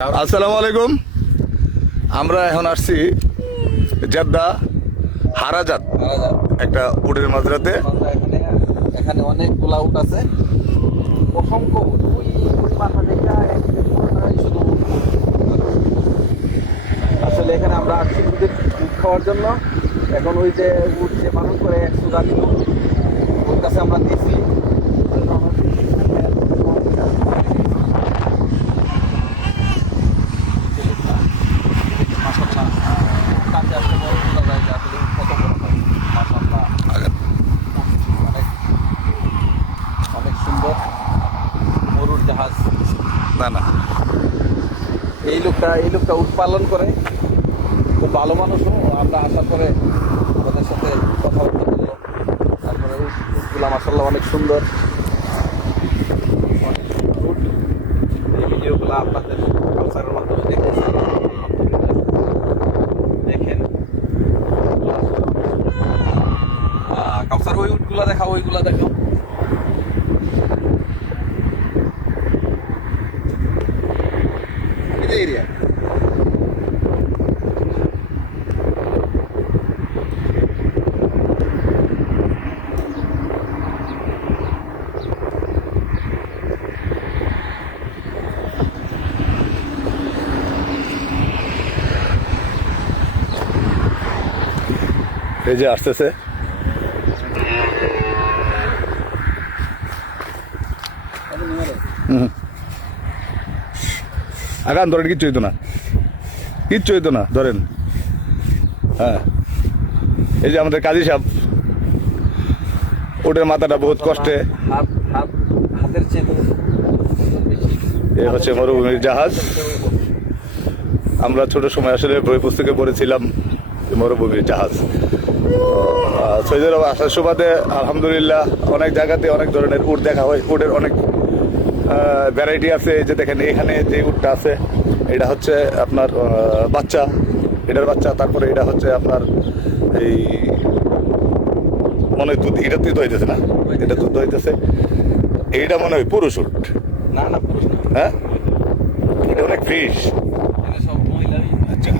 আসসালামু আলাইকুম। আমরা এখন আসছি জেদ্দা হারাজাত, একটা উটের মাঝরাতে। এখানে অনেকগুলা উট আছে। অসংখ্য আসলে এখানে আমরা আসছি উটের দুধ খাওয়ার জন্য। এখন ওই যে উট যে মানুষ করে একশো গাড়ি ওর কাছে আমরা দিয়েছি কাছে আসলে বড় বোঝা যায় যে আসলে উট কত বড় হয় মাশাআল্লাহ অনেক অনেক সুন্দর মরুর জাহাজ না না এই লোকটা, এই লোকটা উট পালন করে। খুব ভালো মানুষও, আমরা আশা করে ওদের সাথে কথাবার্তা বলল তারপরে উট উটগুলা মাসাল্লাহ অনেক সুন্দর। এই ভিডিওগুলো আপনাদের কালচারের মাধ্যমে দেখতেছি দেখেন। কালচার ওই উটগুলা দেখা ওইগুলা দেখাও এটা এরিয়া এই যে আসতেছে। আগান, ধরেন কিচ্ছু হইতো না। কিচ্ছু হইতো না, ধরেন। হ্যাঁ। এই যে আমাদের কাজী সাহেব, ওটের মাথাটা বহুত কষ্টে। এ হচ্ছে মরুভূমির জাহাজ। আমরা ছোট সময় আসলে বই পুস্তকে পড়েছিলাম। মরুভূমির জাহাজ। সৈয়দ আরব আসার সুবাদে আলহামদুলিল্লাহ অনেক জায়গাতে অনেক ধরনের উট দেখা হয়। উটের অনেক ভ্যারাইটি আছে। যে দেখেন এখানে যে উটটা আছে এটা হচ্ছে আপনার বাচ্চা। এটার বাচ্চা তারপরে এটা হচ্ছে আপনার এই মনে হয় দুধ এটা দুধ হইতেছে না? এটা দুধ হইতেছে। এইটা মনে হয় পুরুষ উট। না না পুরুষ না। হ্যাঁ? এটা অনেক জন্য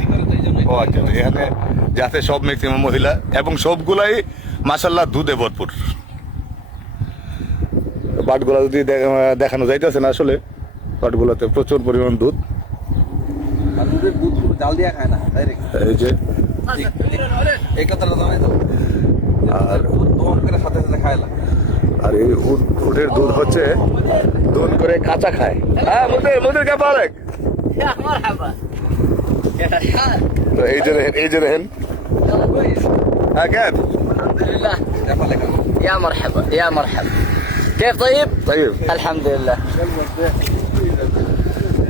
ও আচ্ছা এখানে যাতে সব ম্যাক্সিমাম মহিলা এবং সবগুলাই মাসাল্লাহ দুধে ভরপুর। পাটগুলা যদি দেখানো যাইতেছে না আসলে পাটগুলাতে প্রচুর পরিমাণ দুধ। এই যে আর আর এই উটের দুধ হচ্ছে দোন করে কাঁচা খায়। হ্যাঁ এই যে এই যে দেখেন। হ্যাঁ কেন الحمد لله দেখা লেখা يا مرحبا يا مرحبا كيف طيب؟ তাই الحمد لله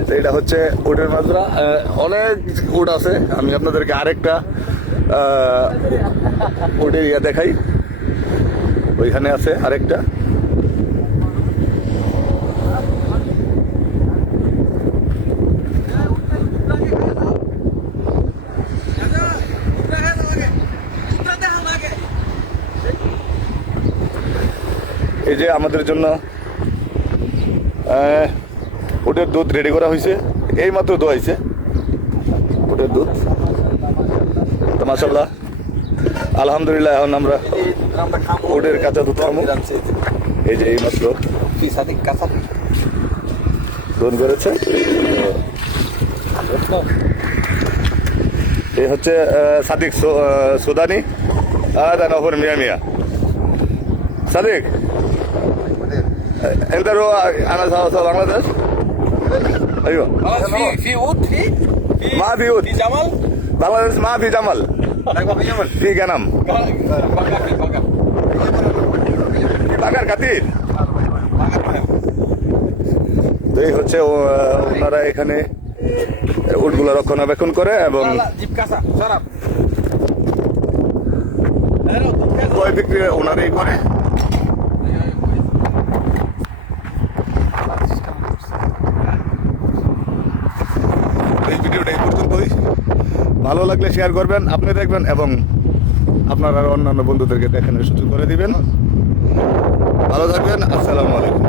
তো এটা হচ্ছে উটের মাজরা আহ, অনেক উট আছে আমি আপনাদেরকে আরেকটা আহ, উটের ইয়া দেখাই ওইখানে আছে আরেকটা যে আমাদের জন্য ওটের দুধ রেডি করা হয়েছে এই মাত্র দোয়াইছে ওটের দুধ। মাসাল্লাহ আলহামদুলিল্লাহ, এখন আমরা ওটের কাঁচা দুধ খাব এই যে এই মাত্র দুধ করেছে। এই হচ্ছে সাদিক সোদানি আর অপর মিয়া মিয়া। সাদিক। انت رو انا سوا بنغلاديش ايوه خلاص في في وود في في ما في وود. في جمل বাংলাদেশ মা ফি জামাল দেখো في جمل ফি গানাম بقى في بقى বাগার খাতির তো এই হচ্ছে ও- ওনারা এখানে উটগুলো রক্ষণাবেক্ষণ করে এবং لا لا جيب كاسة شرب هلا دوب كاسة ক্রয় বিক্রি ওনারাই করে ভালো লাগলে শেয়ার করবেন, আপনি দেখবেন এবং আপনার আর অন্যান্য বন্ধুদেরকে দেখানোর সুযোগ করে দিবেন। ভালো থাকবেন, আসসালামু আলাইকুম।